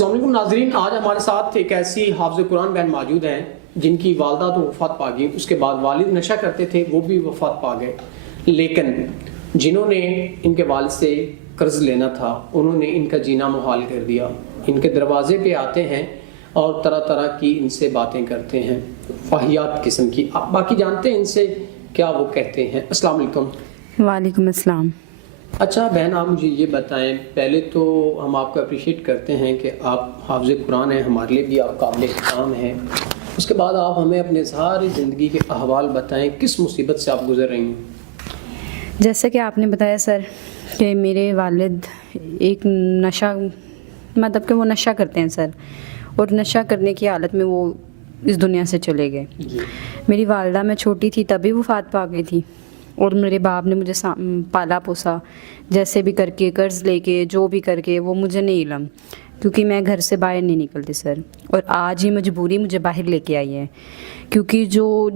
السلام علیکم ناظرین، آج ہمارے ساتھ ایک ایسی حافظ قرآن بہن موجود ہیں جن کی والدہ تو وفات پا گئی، اس کے بعد والد نشہ کرتے تھے، وہ بھی وفات پا گئے، لیکن جنہوں نے ان کے والد سے قرض لینا تھا انہوں نے ان کا جینا محال کر دیا۔ ان کے دروازے پہ آتے ہیں اور طرح طرح کی ان سے باتیں کرتے ہیں، واہیات قسم کی۔ آپ باقی جانتے ہیں ان سے کیا وہ کہتے ہیں۔ السلام علیکم۔ وعلیکم السلام۔ اچھا بہن، آپ مجھے یہ بتائیں، پہلے تو ہم آپ کو اپریشیٹ کرتے ہیں کہ آپ حافظ قرآن ہیں، ہمارے لیے بھی آپ قابل احترام ہیں۔ اس کے بعد آپ ہمیں اپنے ساری زندگی کے احوال بتائیں، کس مصیبت سے آپ گزر رہی ہیں؟ جیسا کہ آپ نے بتایا سر کہ میرے والد ایک نشہ مطلب کہ وہ نشہ کرتے ہیں سر، اور نشہ کرنے کی حالت میں وہ اس دنیا سے چلے گئے۔ میری والدہ میں چھوٹی تھی تبھی وفات پا گئی تھی، اور میرے باپ نے مجھے پالا پوسا، جیسے بھی کر کے قرض لے کے جو بھی کر کے، وہ مجھے نہیں علم، کیونکہ میں گھر سے باہر نہیں نکلتی سر، اور آج ہی مجبوری مجھے باہر لے کے آئی ہے، کیونکہ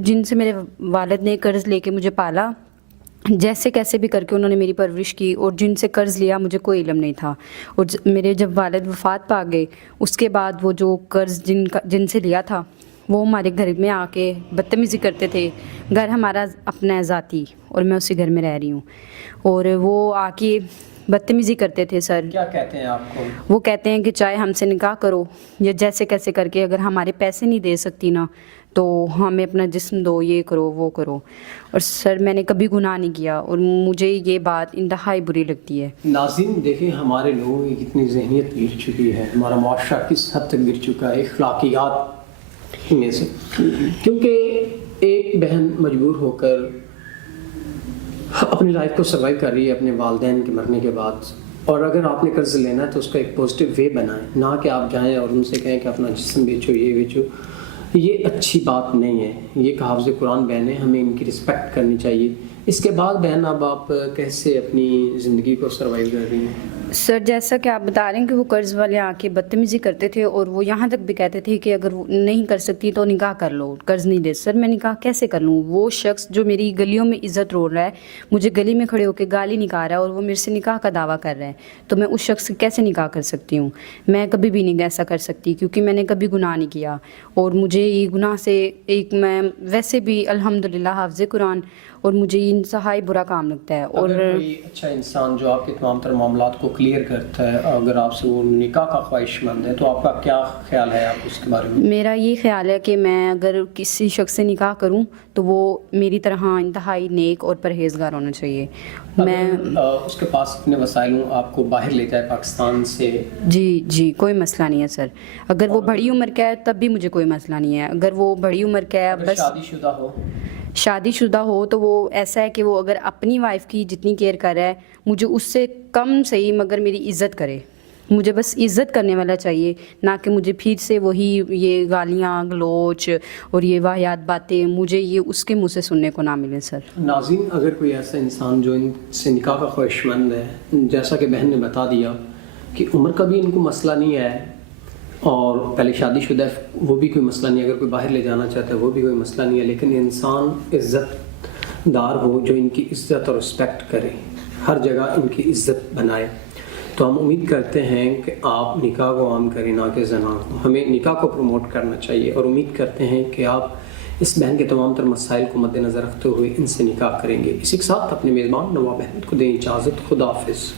جن سے میرے والد نے قرض لے کے مجھے پالا، جیسے کیسے بھی کر کے انہوں نے میری پرورش کی، اور جن سے قرض لیا مجھے کوئی علم نہیں تھا، اور میرے جب والد وفات پا گئے اس کے بعد وہ جو قرض جن سے لیا تھا وہ ہمارے گھر میں آ کے بدتمیزی کرتے تھے۔ گھر ہمارا اپنا ہے ذاتی، اور میں اسی گھر میں رہ رہی ہوں، اور وہ آ کے بدتمیزی کرتے تھے سر۔ کیا کہتے ہیں آپ کو؟ وہ کہتے ہیں کہ چاہے ہم سے نکاح کرو یا جیسے کیسے کر کے، اگر ہمارے پیسے نہیں دے سکتی نا تو ہمیں اپنا جسم دو، یہ کرو وہ کرو۔ اور سر میں نے کبھی گناہ نہیں کیا، اور مجھے یہ بات انتہائی بری لگتی ہے۔ ناظرین دیکھیں، ہمارے لوگوں کی کتنی ذہنیت گر چکی ہے، ہمارا معاشرہ کس حد تک گر چکا ہے اخلاقیات میں سے، کیونکہ ایک بہن مجبور ہو کر اپنی لائف کو سروائیو کر رہی ہے اپنے والدین کے مرنے کے بعد، اور اگر آپ نے قرض لینا ہے تو اس کا ایک پازیٹیو وے بنائیں، نہ کہ آپ جائیں اور ان سے کہیں کہ اپنا جسم بیچو، یہ بیچو۔ یہ اچھی بات نہیں ہے۔ یہ حافظ قرآن بہن ہے، ہمیں ان کی رسپیکٹ کرنی چاہیے۔ اس کے بعد بہن اب آپ کیسے اپنی زندگی کو سروائیو کر رہی ہیں؟ سر جیسا کہ آپ بتا رہے ہیں کہ وہ قرض والے آ کے بدتمیزی کرتے تھے، اور وہ یہاں تک بھی کہتے تھے کہ اگر وہ نہیں کر سکتی تو نکاح کر لو، قرض نہیں دے۔ سر میں نکاح کیسے کر لوں؟ وہ شخص جو میری گلیوں میں عزت روڑ رہا ہے، مجھے گلی میں کھڑے ہو کے گالی نکال رہا ہے، اور وہ میرے سے نکاح کا دعویٰ کر رہا ہے، تو میں اس شخص سے کیسے نکاح کر سکتی ہوں؟ میں کبھی بھی نہیں ایسا کر سکتی، کیونکہ میں نے کبھی گناہ نہیں کیا، اور مجھے یہ گناہ سے میں ویسے بھی الحمدللہ حافظ قرآن، اور مجھے یہ انتہائی برا کام لگتا ہے۔ اور اگر کوئی اچھا انسان جو آپ کے تمام تر معاملات کو کلیئر کرتا ہے، اگر آپ سے وہ نکاح کا خواہش مند ہے، تو آپ کا کیا خیال ہے آپ اس کے بارے میں؟ میرا یہ خیال ہے کہ میں اگر کسی شخص سے نکاح کروں تو وہ میری طرح انتہائی نیک اور پرہیزگار ہونا چاہیے۔ میں اس کے پاس اتنے وسائل ہوں، آپ کو باہر لے جائے پاکستان سے؟ جی کوئی مسئلہ نہیں ہے سر۔ اگر وہ بڑی عمر کا ہے تب بھی مجھے کوئی مسئلہ نہیں ہے۔ اگر وہ بڑی عمر کا ہے، بس شادی شدہ ہو تو وہ ایسا ہے کہ وہ اگر اپنی وائف کی جتنی کیئر کر رہا ہے، مجھے اس سے کم صحیح مگر میری عزت کرے۔ مجھے بس عزت کرنے والا چاہیے، نہ کہ مجھے پھر سے وہی یہ گالیاں گلوچ اور یہ واہیات باتیں مجھے یہ اس کے منہ سے سننے کو نہ ملے سر۔ ناظرین، اگر کوئی ایسا انسان جو ان سے نکاح کا خواہش مند ہے، جیسا کہ بہن نے بتا دیا کہ عمر کا بھی ان کو مسئلہ نہیں ہے، اور پہلے شادی شدہ ہے وہ بھی کوئی مسئلہ نہیں، اگر کوئی باہر لے جانا چاہتا ہے وہ بھی کوئی مسئلہ نہیں ہے، لیکن انسان عزت دار ہو جو ان کی عزت اور رسپیکٹ کرے، ہر جگہ ان کی عزت بنائے، تو ہم امید کرتے ہیں کہ آپ نکاح کو عام کریں، نہ کہ زنا کو۔ ہمیں نکاح کو پروموٹ کرنا چاہیے، اور امید کرتے ہیں کہ آپ اس بہن کے تمام تر مسائل کو مد نظر رکھتے ہوئے ان سے نکاح کریں گے۔ اسی کے ساتھ اپنے میزبان نواب احمد کو دیں اجازت۔ خدا حافظ۔